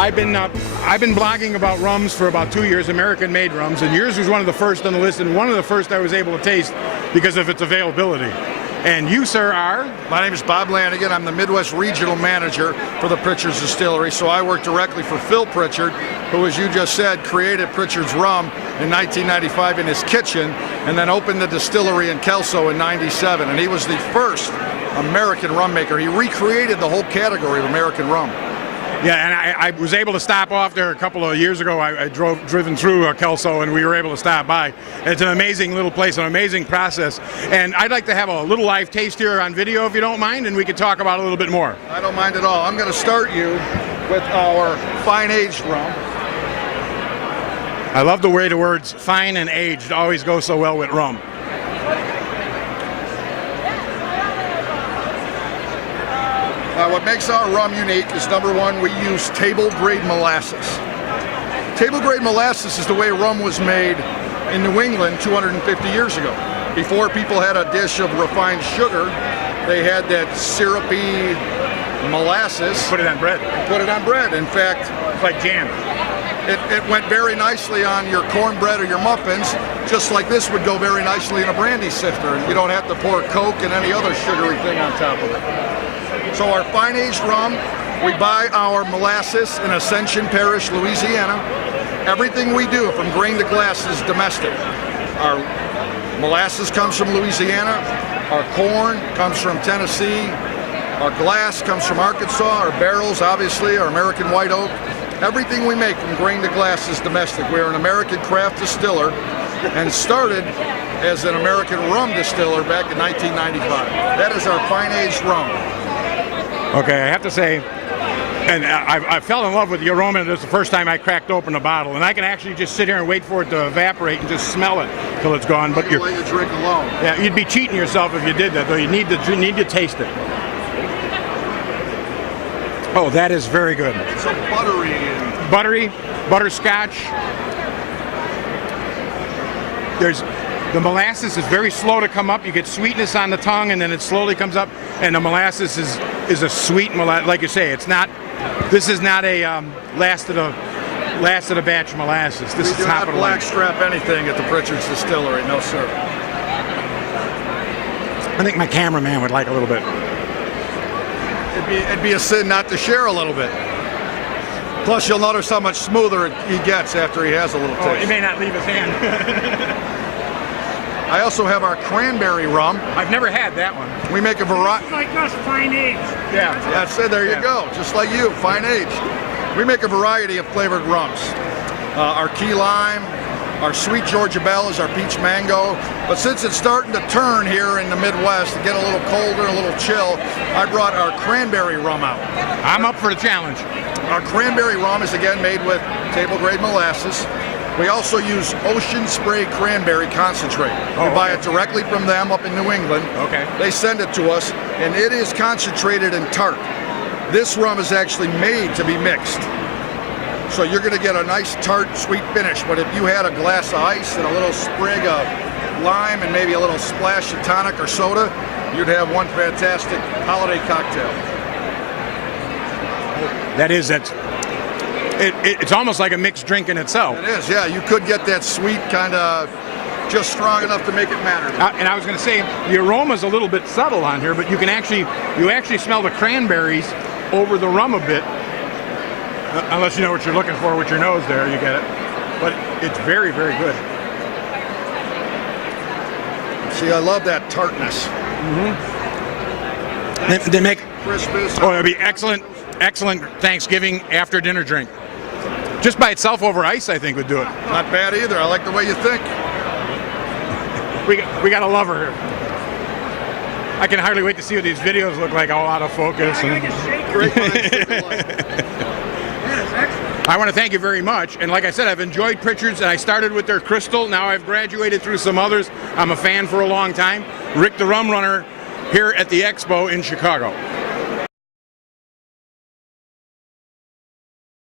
I've been blogging about rums for about 2 years, American-made rums, and yours was one of the first on the list, and one of the first I was able to taste because of its availability. And you, sir, are? My name is Bob Lanigan. I'm the Midwest Regional Manager for the Prichards Distillery, so I work directly for Phil Prichard, who, as you just said, created Prichard's rum in 1995 in his kitchen, and then opened the distillery in Kelso in '97. And he was the first American rum maker. He recreated the whole category of American rum. Yeah, and I was able to stop off there a couple of years ago. I driven through Kelso, and we were able to stop by. It's an amazing little place, an amazing process. And I'd like to have a little live taste here on video, if you don't mind, and we could talk about it a little bit more. I don't mind at all. I'm going to start you with our fine aged rum. I love the way the words fine and aged always go so well with rum. What makes our rum unique is, number one, we use table-grade molasses. Table-grade molasses is the way rum was made in New England 250 years ago. Before people had a dish of refined sugar, they had that syrupy molasses. Put it on bread. Put it on bread. In fact, it's like jam. It went very nicely on your cornbread or your muffins, just like this would go very nicely in a brandy sifter. And you don't have to pour Coke and any other sugary thing on top of it. So our fine aged rum, we buy our molasses in Ascension Parish, Louisiana. Everything we do from grain to glass is domestic. Our molasses comes from Louisiana, our corn comes from Tennessee, our glass comes from Arkansas, our barrels, obviously, our American white oak. Everything we make from grain to glass is domestic. We're an American craft distiller and started as an American rum distiller back in 1995. That is our fine aged rum. Okay, I have to say, and I fell in love with the aroma. This is the first time I cracked open a bottle, and I can actually just sit here and wait for it to evaporate and just smell it till it's gone. But you're let you drink alone. Yeah, you'd be cheating yourself if you did that, though. You need to taste it. Oh, that is very good. It's so buttery. Buttery, butterscotch. The molasses is very slow to come up. You get sweetness on the tongue, and then it slowly comes up. And the molasses is a sweet molasses. Like you say, it's not. This is not a last of the batch molasses. This is top of the line. We do not blackstrap anything at the Prichards Distillery, no sir. I think my cameraman would like a little bit. It'd be a sin not to share a little bit. Plus, you'll notice how much smoother he gets after he has a little taste. Oh, he may not leave his hand. I also have our cranberry rum. I've never had that one. We make a variety. Like us, fine aged. Yeah, that's it. There you go. Just like you, fine aged. We make a variety of flavored rums. Our key lime, our sweet Georgia Bellas, our peach mango. But since it's starting to turn here in the Midwest and get a little colder, a little chill, I brought our cranberry rum out. I'm up for the challenge. Our cranberry rum is again made with table-grade molasses. We also use Ocean Spray Cranberry Concentrate. We buy it directly from them up in New England. Okay. They send it to us, and it is concentrated and tart. This rum is actually made to be mixed. So you're going to get a nice tart, sweet finish. But if you had a glass of ice and a little sprig of lime and maybe a little splash of tonic or soda, you'd have one fantastic holiday cocktail. It's almost like a mixed drink in itself. It is, yeah. You could get that sweet kind of just strong enough to make it matter. And I was going to say, the aroma's a little bit subtle on here, but you actually smell the cranberries over the rum a bit. Unless you know what you're looking for with your nose there, you get it. But it's very, very good. See, I love that tartness. Mm-hmm. They make Christmas. Oh, it'll be excellent Thanksgiving after dinner drink. Just by itself over ice, I think, would do it. Not bad either. I like the way you think. We got a lover here. I can hardly wait to see what these videos look like, all out of focus. Great I want to thank you very much. And like I said, I've enjoyed Prichards, and I started with their Crystal. Now I've graduated through some others. I'm a fan for a long time. Rick the Rum Runner here at the Expo in Chicago.